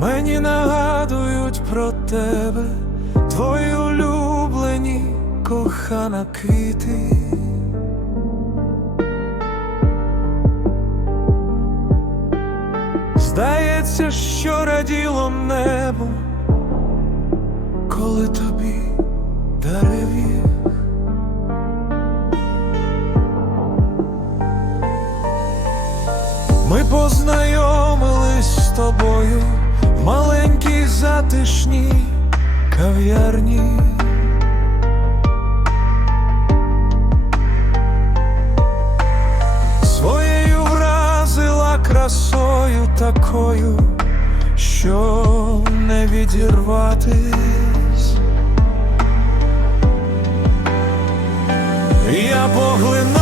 мені нагадують про тебе, твої улюблені кохана квіти. Здається, що раділо небо, коли тобі дарив їх. Ми познайомились з тобою маленькій затишній кав'ярні. Своєю вразила красою такою, що не відірватись. Я поглинав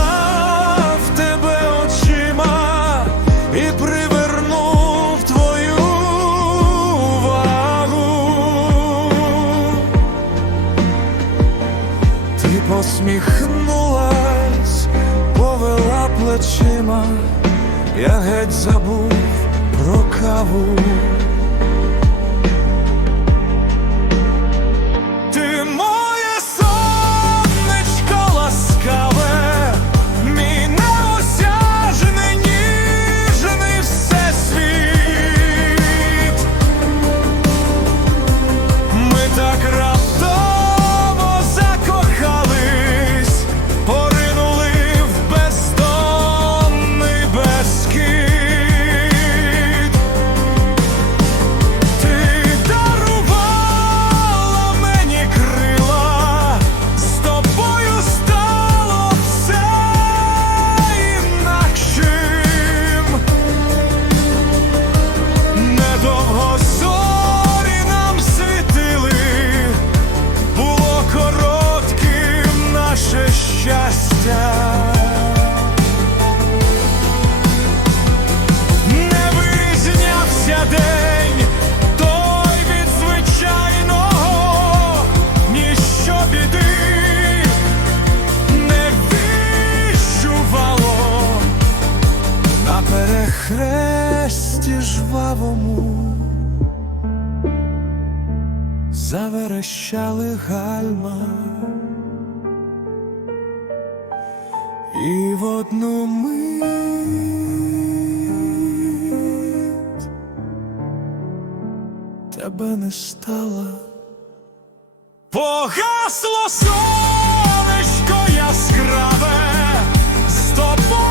посміхнулась, повела плечима, я геть забув про каву. Перехресті жвавому. Заверещали гальма, і в одну мить тебе не стало. Погасло сонечко яскраве, з тобою